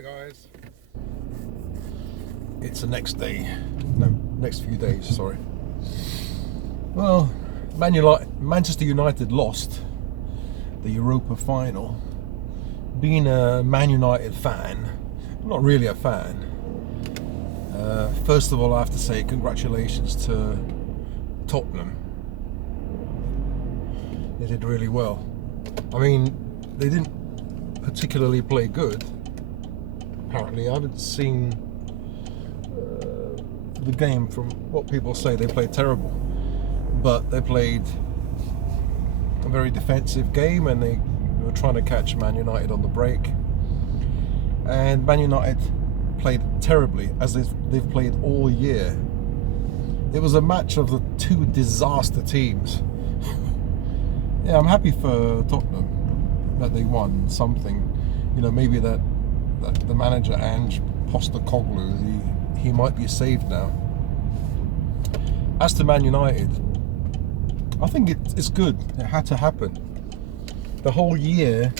Hi guys. It's the next day. No, next few days, sorry. Well, Manchester United lost the Europa final. Being a Man United fan, I'm not really a fan. First of all, I have to say congratulations to Tottenham. They did really well. I mean, they didn't particularly play good. Apparently, I haven't seen the game. From what people say, they played terrible, but they played a very defensive game, and they were trying to catch Man United on the break. And Man United played terribly, as they've played all year. It was a match of the two disaster teams. Yeah, I'm happy for Tottenham that they won something. You know, maybe that the manager Ange Postecoglou, he might be saved now. As to Man United, I think it's good. It had to happen. The whole year,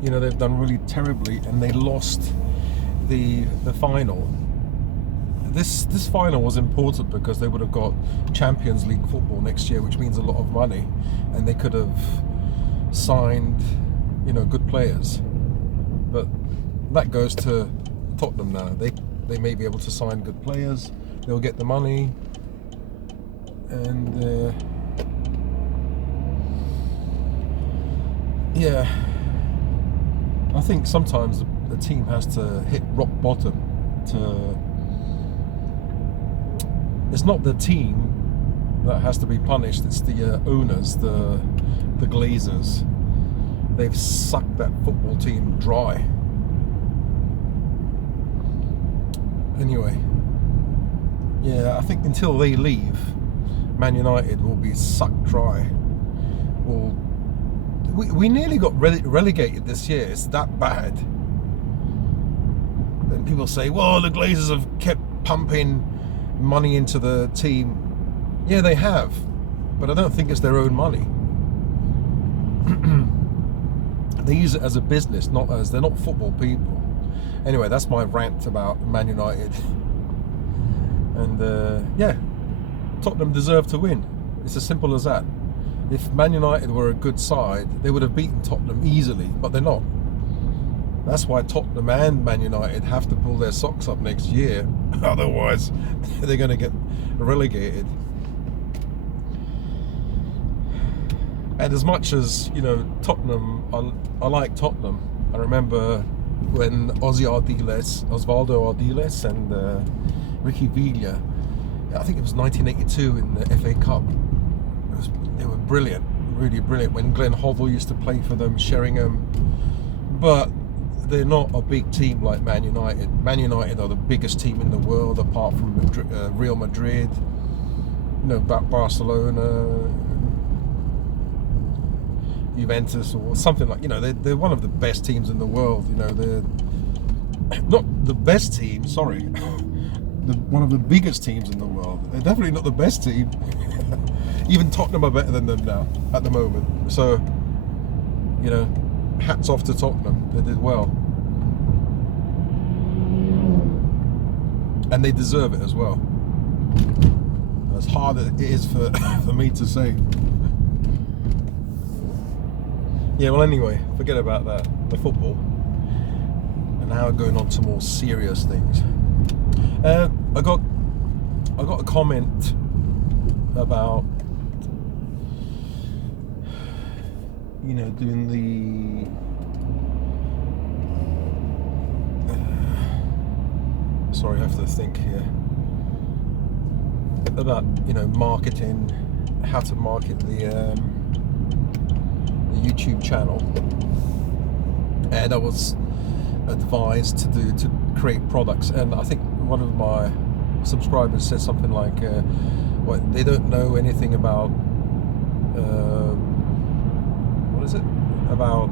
you know, they've done really terribly, and they lost the final. This final was important because they would have got Champions League football next year, which means a lot of money, and they could have signed, you know, good players. But that goes to Tottenham now. They may be able to sign good players. They'll get the money, and yeah, I think sometimes the team has to hit rock bottom to. It's not the team that has to be punished. It's the owners, the Glazers. They've sucked that football team dry. Anyway, yeah, I think until they leave, Man United will be sucked dry. We nearly got relegated this year. It's that bad. And people say, well, the Glazers have kept pumping money into the team. Yeah, they have, but I don't think it's their own money. They use it as a business, they're not football people. Anyway, that's my rant about Man United. And yeah, Tottenham deserve to win. It's as simple as that. If Man United were a good side, they would have beaten Tottenham easily, but they're not. That's why Tottenham and Man United have to pull their socks up next year. Otherwise, they're going to get relegated. And as much as, you know, Tottenham, I like Tottenham. I remember when Osvaldo Ardiles and Ricky Villa, I think it was 1982 in the FA Cup. They were brilliant, really brilliant. When Glenn Hoddle used to play for them, Sheringham. But they're not a big team like Man United. Man United are the biggest team in the world, apart from Real Madrid, you know, Barcelona, Juventus, or something like. You know, they're one of the best teams in the world. You know, they're not the best team. Sorry, one of the biggest teams in the world. They're definitely not the best team. Even Tottenham are better than them now at the moment. So, you know, hats off to Tottenham. They did well. And they deserve it as well. As hard as it is for me to say. Yeah, well, anyway, forget about that. The football. And now going on to more serious things. I got a comment about, you know, doing the sorry, I have to think here about, you know, marketing, how to market the YouTube channel, and I was advised to create products, and I think one of my subscribers said something like, well, they don't know anything about what is it about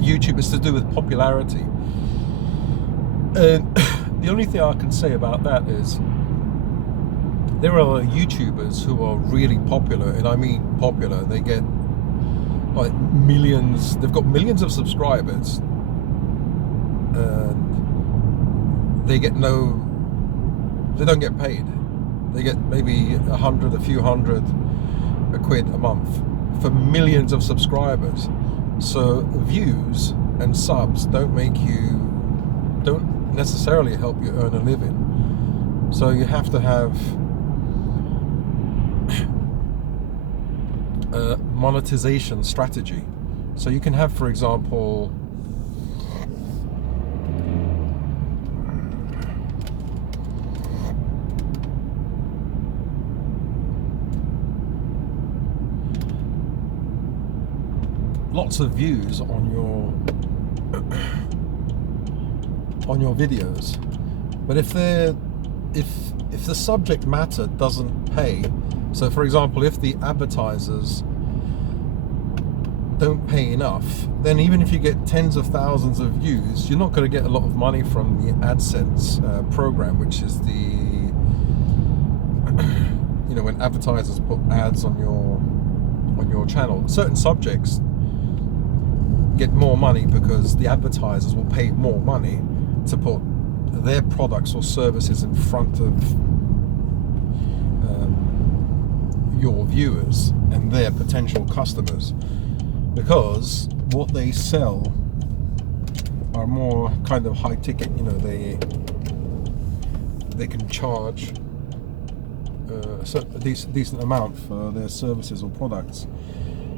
YouTube. It's to do with popularity. And the only thing I can say about that is there are YouTubers who are really popular, and I mean popular. They get like millions. They've got millions of subscribers, and they get no. They don't get paid. They get maybe a few hundred a quid a month for millions of subscribers. So views and subs don't necessarily help you earn a living. So you have to have a monetization strategy. So you can have, for example, lots of views on your videos, but if the subject matter doesn't pay, so for example, if the advertisers don't pay enough, then even if you get tens of thousands of views, you're not going to get a lot of money from the AdSense program, which is the when advertisers put ads on your channel. Certain subjects get more money because the advertisers will pay more money to put their products or services in front of your viewers and their potential customers, because what they sell are more kind of high ticket. They can charge a decent amount for their services or products.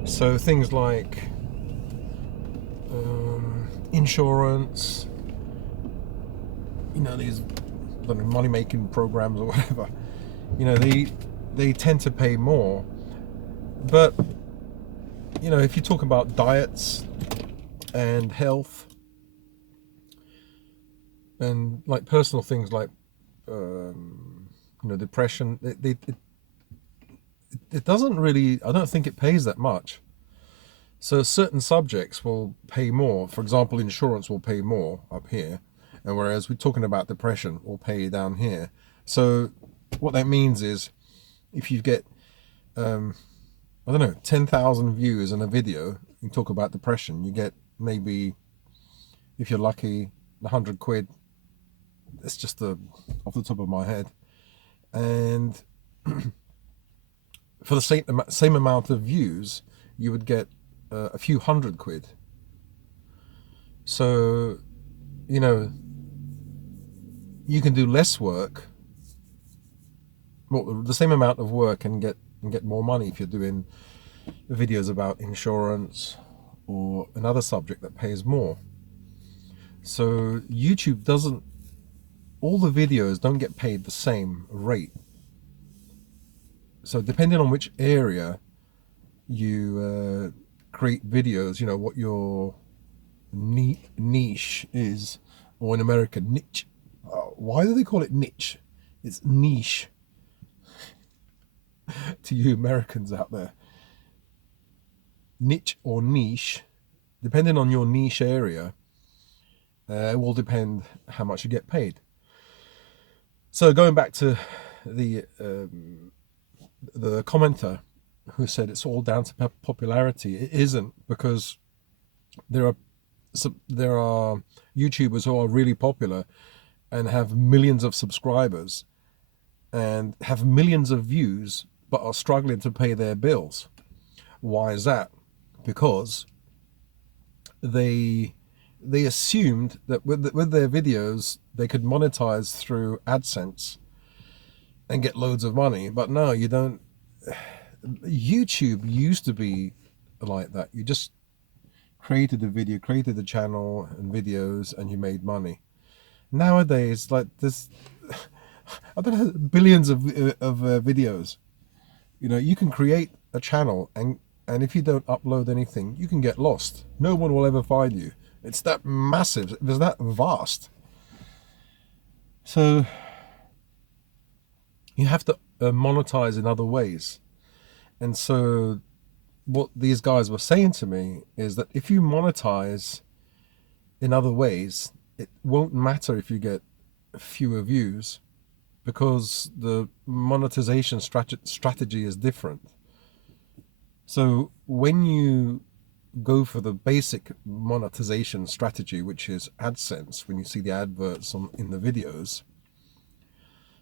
So things like insurance, these money making programs or whatever, they tend to pay more. But if you talk about diets and health and like personal things like depression, it doesn't really, I don't think it pays that much. So certain subjects will pay more. For example, insurance will pay more up here, and whereas we're talking about depression, will pay down here. So what that means is, if you get 10,000 views in a video, you talk about depression, you get maybe, if you're lucky, 100 quid. It's just off the top of my head. And for the same amount of views, you would get a few hundred quid. So, you can do less work, well, the same amount of work, and get more money if you're doing videos about insurance or another subject that pays more. So YouTube doesn't, all the videos don't get paid the same rate. So depending on which area you create videos, what your niche is, or in America, niche. Why do they call it niche? It's niche to you Americans out there. Niche or niche, depending on your niche area, it will depend how much you get paid. So going back to the commenter who said it's all down to popularity, it isn't, because there are YouTubers who are really popular and have millions of subscribers and have millions of views but are struggling to pay their bills. Why is that? Because they assumed that with their videos they could monetize through AdSense and get loads of money. But no, you don't. YouTube used to be like that. You just created the channel and videos, and you made money. Nowadays, like this, I don't know, billions of videos. You can create a channel, and if you don't upload anything, you can get lost. No one will ever find you. It's that massive. It's that vast. So you have to monetize in other ways. And so what these guys were saying to me is that if you monetize in other ways, it won't matter if you get fewer views, because the monetization strategy is different. So when you go for the basic monetization strategy, which is AdSense, when you see the adverts in the videos,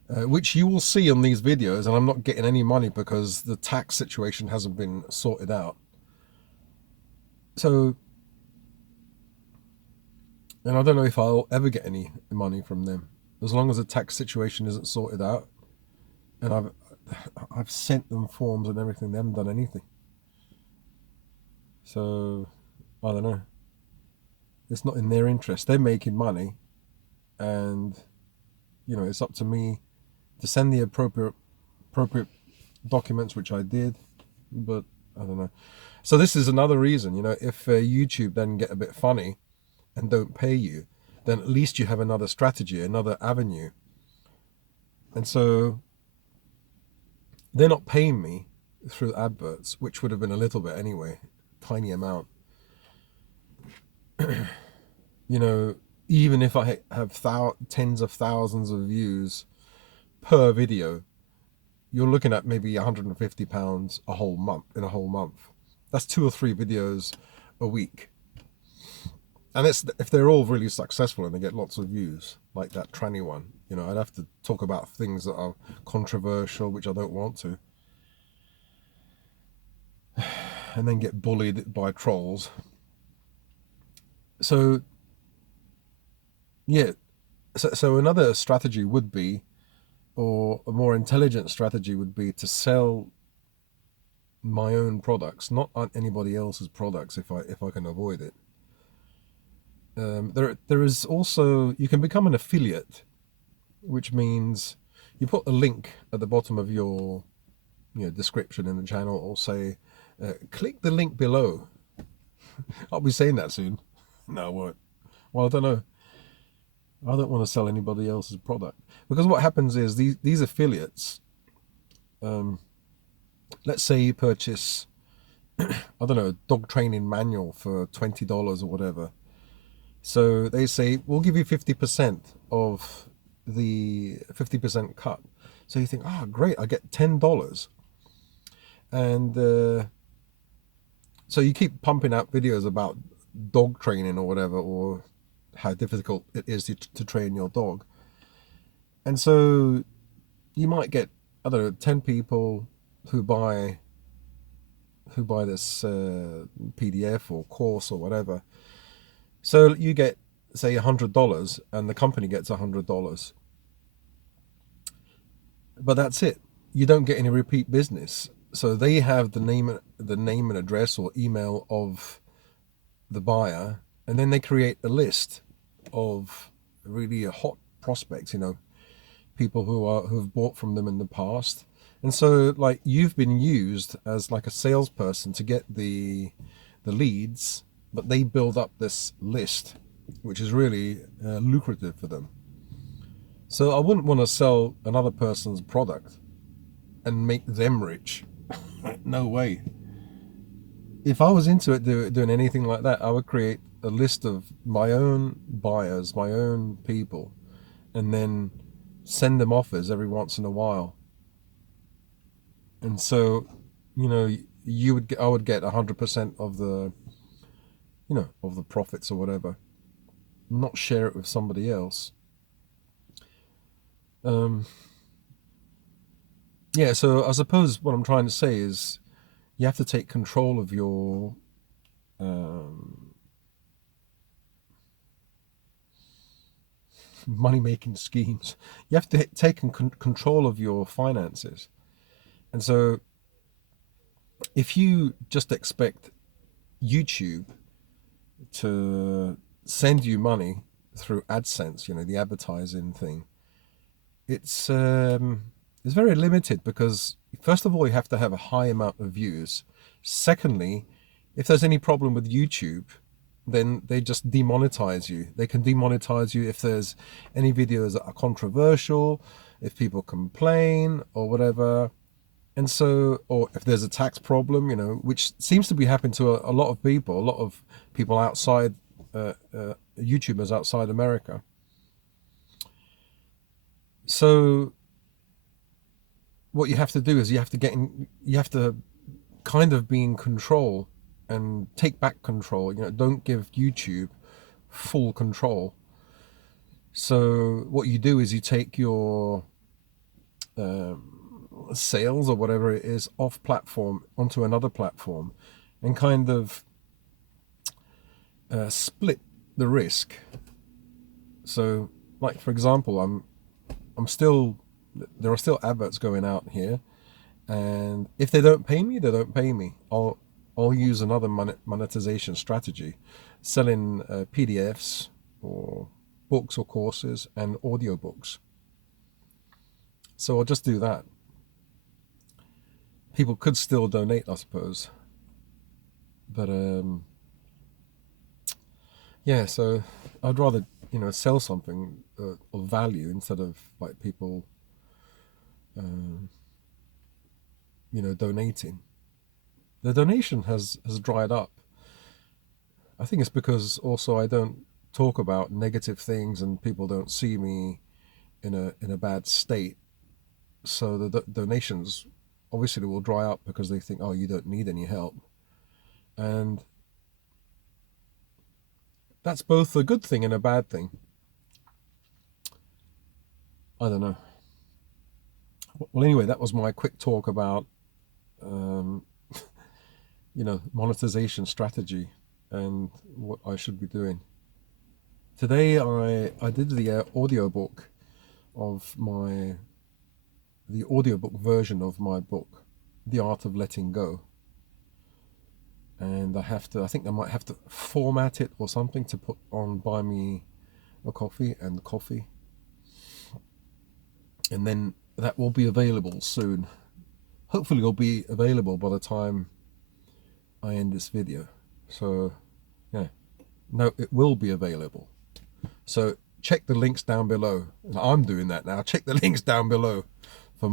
which you will see on these videos, and I'm not getting any money because the tax situation hasn't been sorted out. So, and I don't know if I'll ever get any money from them, as long as the tax situation isn't sorted out. And I've sent them forms and everything. They haven't done anything. So I don't know. It's not in their interest. They're making money, and it's up to me to send the appropriate documents, which I did. But I don't know. So this is another reason. If YouTube then get a bit funny and don't pay you, then at least you have another strategy, another avenue. And so they're not paying me through adverts, which would have been a little bit anyway, tiny amount. Even if I have tens of thousands of views per video, you're looking at maybe £150 a whole month. That's 2 or 3 videos a week. And if they're all really successful and they get lots of views, like that tranny one, I'd have to talk about things that are controversial, which I don't want to, and then get bullied by trolls. So yeah, so another strategy would be, or a more intelligent strategy would be, to sell my own products, not on anybody else's products, if I can avoid it. There is also, you can become an affiliate, which means you put a link at the bottom of your description in the channel, or say, click the link below. I'll be saying that soon. No, I won't. Well, I don't know. I don't want to sell anybody else's product, because what happens is these affiliates, let's say you purchase, I don't know, a dog training manual for $20 or whatever. So they say, we'll give you 50% of the 50% cut. So you think, great, I get $10. And so you keep pumping out videos about dog training or whatever, or how difficult it is to train your dog. And so you might get, I don't know, 10 people who buy this PDF or course or whatever. So you get, say, $100, and the company gets $100. But that's it. You don't get any repeat business. So they have the name and address or email of the buyer, and then they create a list of really hot prospects, people who've bought from them in the past. And so, like, you've been used as like a salesperson to get the leads, but they build up this list, which is really lucrative for them. So I wouldn't want to sell another person's product and make them rich. No way. If I was into it doing anything like that, I would create a list of my own buyers, my own people, and then send them offers every once in a while. And so, I would get 100% of the, of the profits or whatever, not share it with somebody else. Yeah, so I suppose what I'm trying to say is, you have to take control of your money-making schemes. You have to take control of your finances. And so if you just expect YouTube to send you money through AdSense, the advertising thing, it's very limited, because first of all, you have to have a high amount of views. Secondly, if there's any problem with YouTube, then they just demonetize you. They can demonetize you if there's any videos that are controversial, if people complain or whatever. And so, or if there's a tax problem, which seems to be happening to a lot of people outside, YouTubers outside America. So what you have to do is you have to kind of be in control and take back control. Don't give YouTube full control. So what you do is you take your sales or whatever it is off platform onto another platform, and kind of split the risk. So, like for example, I'm still there are still adverts going out here, and if they don't pay me, they don't pay me. I'll use another monetization strategy, selling PDFs or books or courses and audiobooks. So I'll just do that. People could still donate, I suppose, but yeah. So I'd rather sell something of value instead of like people um, donating. The donation has dried up. I think it's because also I don't talk about negative things and people don't see me in a bad state. So the donations obviously will dry up because they think, oh, you don't need any help, and that's both a good thing and a bad thing. I don't know. Well, anyway, that was my quick talk about um, monetization strategy and what I should be doing. Today I did the audiobook of the audiobook version of my book, The Art of Letting Go. And I think I might have to format it or something to put on Buy Me a Coffee and Coffee. And then that will be available soon. Hopefully it'll be available by the time I end this video. So yeah, no, it will be available. So check the links down below. And I'm doing that now. Check the links down below for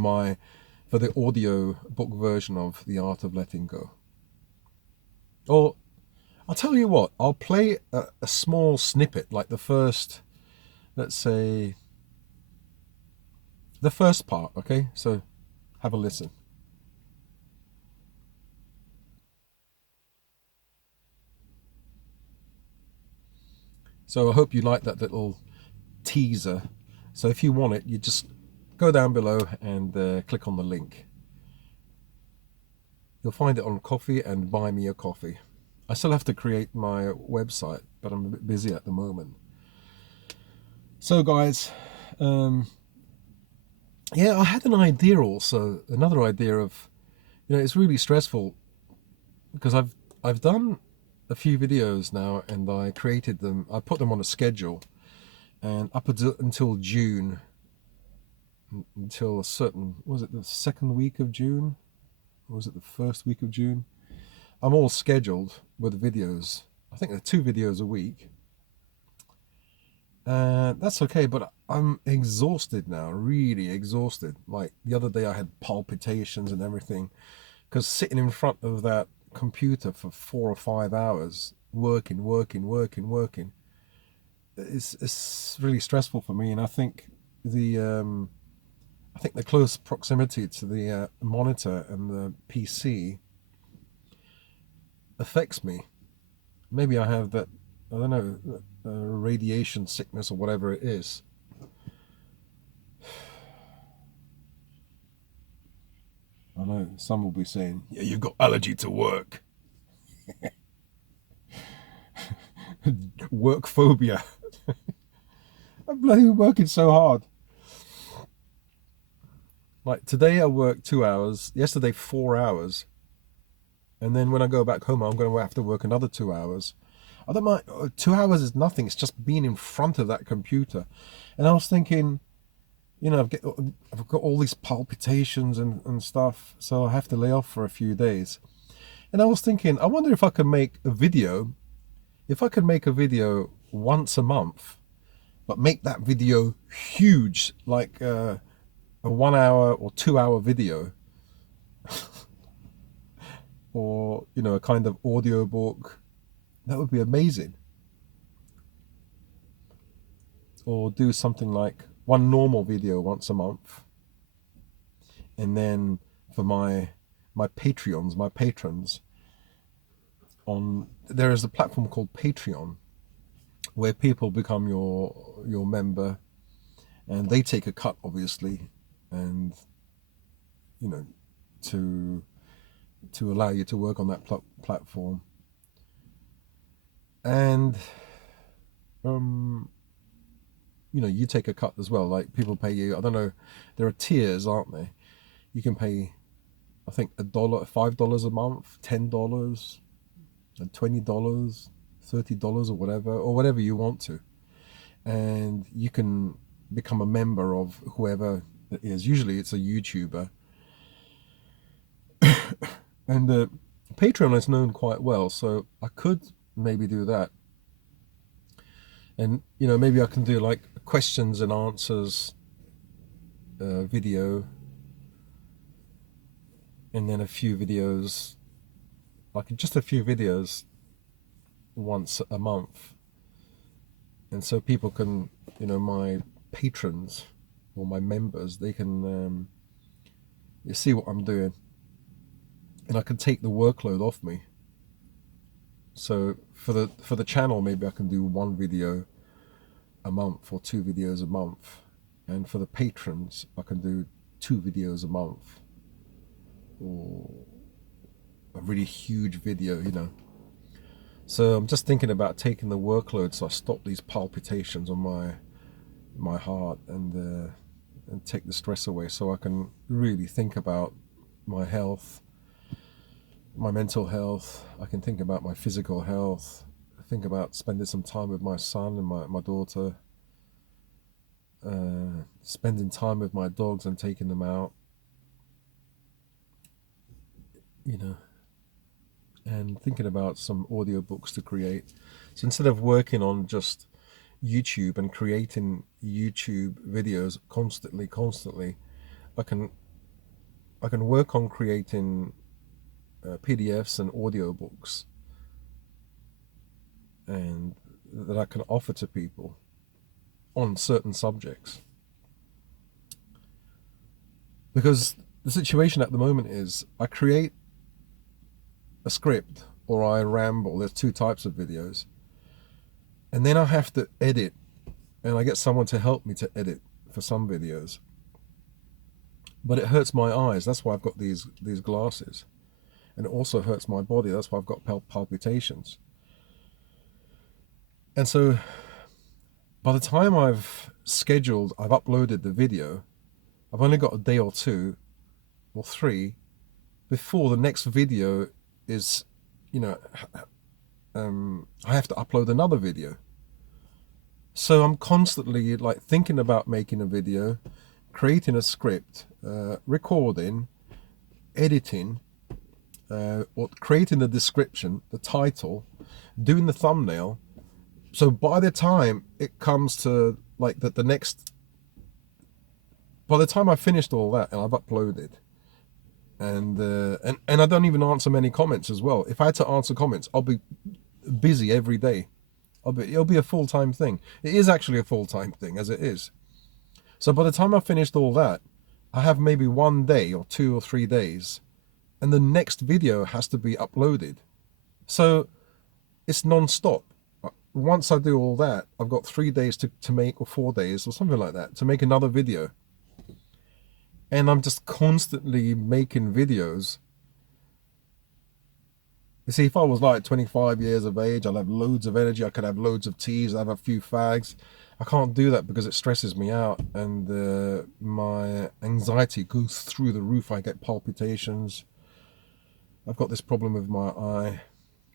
the audio book version of The Art of Letting Go. Or I'll tell you what, I'll play a small snippet, like the first, let's say, the first part, okay? So have a listen. So I hope you like that little teaser. So if you want it, you just go down below and click on the link. You'll find it on Coffee and Buy Me a Coffee. I still have to create my website, but I'm a bit busy at the moment. So guys, yeah, I had an idea also, another idea of, it's really stressful because I've done a few videos now and I created them, I put them on a schedule, and up until June, until a certain, was it the second week of June? Or was it the first week of June? I'm all scheduled with videos. I think there are 2 videos a week. That's okay, but I'm exhausted now, really exhausted. Like the other day I had palpitations and everything because sitting in front of that computer for 4 or 5 hours, working, it's really stressful for me. And I think the close proximity to the monitor and the PC affects me. Maybe I have that, I don't know, radiation sickness or whatever it is. I know some will be saying, yeah, you've got allergy to work. Work phobia. I'm bloody working so hard. Like today I worked 2 hours, yesterday 4 hours, and then when I go back home I'm going to have to work another 2 hours. I don't mind, 2 hours is nothing, it's just being in front of that computer. And I was thinking, I've got all these palpitations and stuff, so I have to lay off for a few days. And I was thinking, I wonder if I could make a video, once a month, but make that video huge, like a 1 hour or 2 hour video, or a kind of audio book. That would be amazing. Or do something like one normal video once a month, and then for my patrons, there is a platform called Patreon, where people become your member, and they take a cut, obviously, and you know, to allow you to work on that platform. And you take a cut as well. Like, people pay you, I don't know, there are tiers, aren't there? You can pay, I think, $1, $5 a month, $10, and $20, $30, or whatever you want to, and you can become a member of whoever it is. Usually it's a YouTuber, and Patreon is known quite well, so I could maybe do that. And maybe I can do like questions and answers video, and then a few videos, like just a few videos once a month. And so people can, my patrons or my members, they can you see what I'm doing, and I can take the workload off me. So for the channel, maybe I can do one video a month or 2 videos a month, and for the patrons I can do 2 videos a month, or a really huge video, So I'm just thinking about taking the workload, so I stop these palpitations on my heart, and take the stress away, so I can really think about my health, my mental health. I can think about my physical health. I think about spending some time with my son and my daughter, spending time with my dogs and taking them out, and thinking about some audiobooks to create. So instead of working on just YouTube and creating YouTube videos constantly, I can work on creating PDFs and audiobooks, and that I can offer to people on certain subjects. Because the situation at the moment is, I create a script or I ramble. There's 2 types of videos, and then I have to edit, and I get someone to help me to edit for some videos, but it hurts my eyes. That's why I've got these glasses, and it also hurts my body. That's why I've got palpitations. And so by the time I've uploaded the video, I've only got a day or 2 or 3 before the next video is, I have to upload another video. So I'm constantly like thinking about making a video, creating a script, recording, editing, or creating the description, the title, doing the thumbnail. So by the time it comes to like by the time I've finished all that and I've uploaded, and I don't even answer many comments as well. If I had to answer comments, I'll be busy every day. It'll be a full-time thing. It is actually a full-time thing as it is. So by the time I've finished all that, I have maybe 1 day or 2 or 3 days, and the next video has to be uploaded. So it's non-stop. Once I do all that, I've got 3 days to make, or 4 days or something like that, to make another video. And I'm just constantly making videos. You see, if I was like 25 years of age, I'd have loads of energy, I could have loads of teas, I'd have a few fags. I can't do that because it stresses me out, and my anxiety goes through the roof. I get palpitations. I've got this problem with my eye.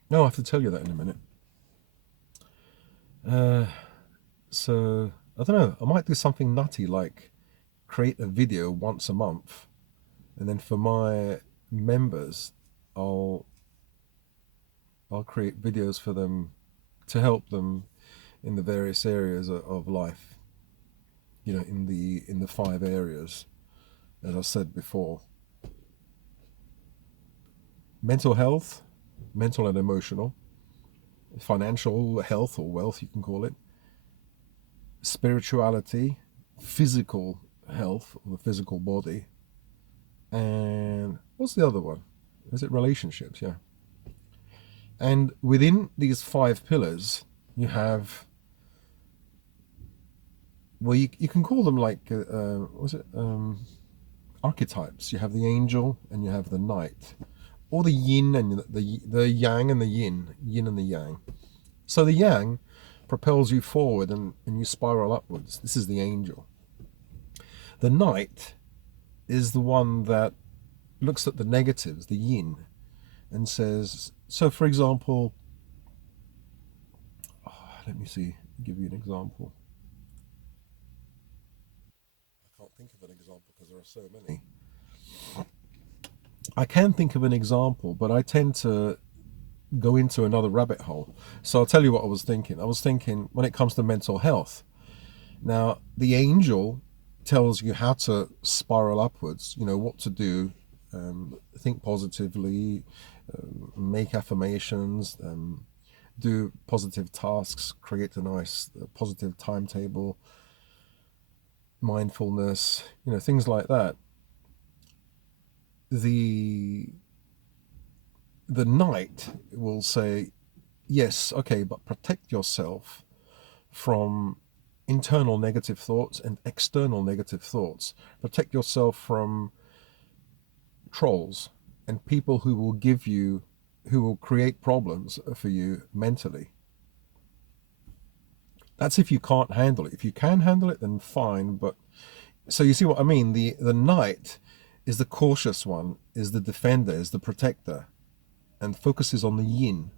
No, I have to tell you that in a minute. So, I don't know, I might do something nutty, like create a video once a month, and then for my members, I'll create videos for them to help them in the various areas of life, in the 5 areas, as I said before: mental health, mental and emotional; financial health or wealth, you can call it; spirituality; physical health, or the physical body; and what's the other one? Is it relationships? Yeah. And within these 5 pillars, you have, well, you can call them like, what's it, archetypes. You have the angel and you have the knight, or the yin and the yang and the yin and the yang. So the yang propels you forward and you spiral upwards. This is the angel. The knight is the one that looks at the negatives, the yin, and says, so for example, let me see, give you an example. I can't think of an example because there are so many. I can think of an example, but I tend to go into another rabbit hole. So I'll tell you what I was thinking. I was thinking when it comes to mental health. Now, the angel tells you how to spiral upwards, you know, what to do, think positively, make affirmations, do positive tasks, create a nice positive timetable, mindfulness, you know, things like that. The the knight will say, yes, okay, but protect yourself from internal negative thoughts and external negative thoughts. Protect yourself from trolls and people who will give you, who will create problems for you mentally. That's if you can't handle it. If you can handle it, then fine. But so you see what I mean? The knight is the cautious one, is the defender, is the protector, and focuses on the yin.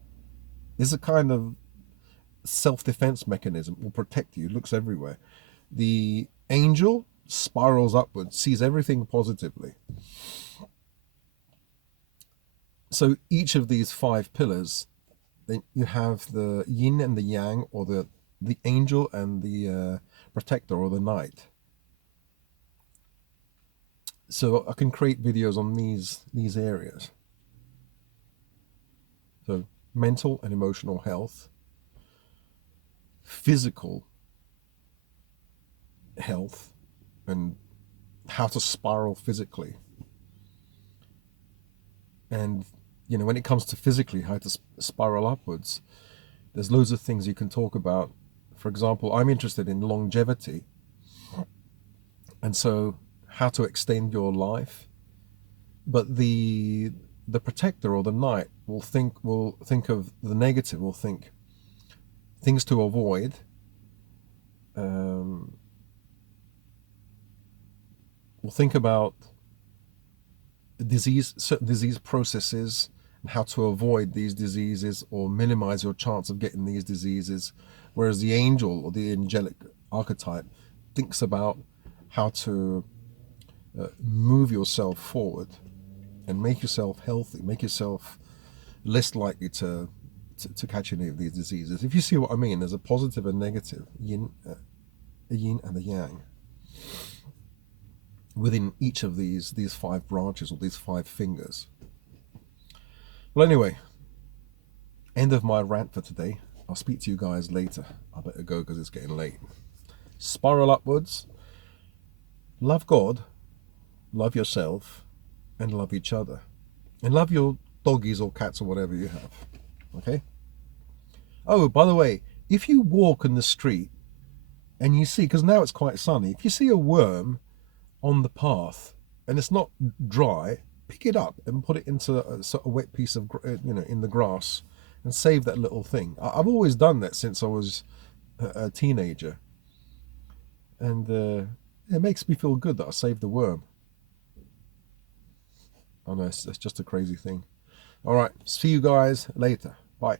Is a kind of self-defense mechanism, will protect you, looks everywhere. The angel spirals upwards, sees everything positively. So each of these 5 pillars, then you have the yin and the yang, or the angel and the protector, or the knight. So I can create videos on these areas. So mental and emotional health, physical health, and how to spiral physically. And you know, when it comes to physically how to spiral upwards, there's loads of things you can talk about. For example, I'm interested in longevity, and so how to extend your life. But the protector, or the knight, will think of the negative, will think things to avoid, will think about certain disease processes, and how to avoid these diseases or minimize your chance of getting these diseases. Whereas the angel, or the angelic archetype, thinks about how to move yourself forward and make yourself healthy, make yourself less likely to catch any of these diseases. If you see what I mean, there's a positive and negative, a yin and a yang, within each of these 5 branches, or these 5 fingers. Well, anyway, end of my rant for today. I'll speak to you guys later. I better go because it's getting late. Spiral upwards. Love God, love yourself, and love each other. And love your doggies or cats or whatever you have. Okay? Oh, by the way, if you walk in the street and you see, because now it's quite sunny, if you see a worm on the path and it's not dry, pick it up and put it into a wet piece of, in the grass, and save that little thing. I've always done that since I was a teenager, and it makes me feel good that I saved the worm. I know, it's just a crazy thing. All right, see you guys later. Bye.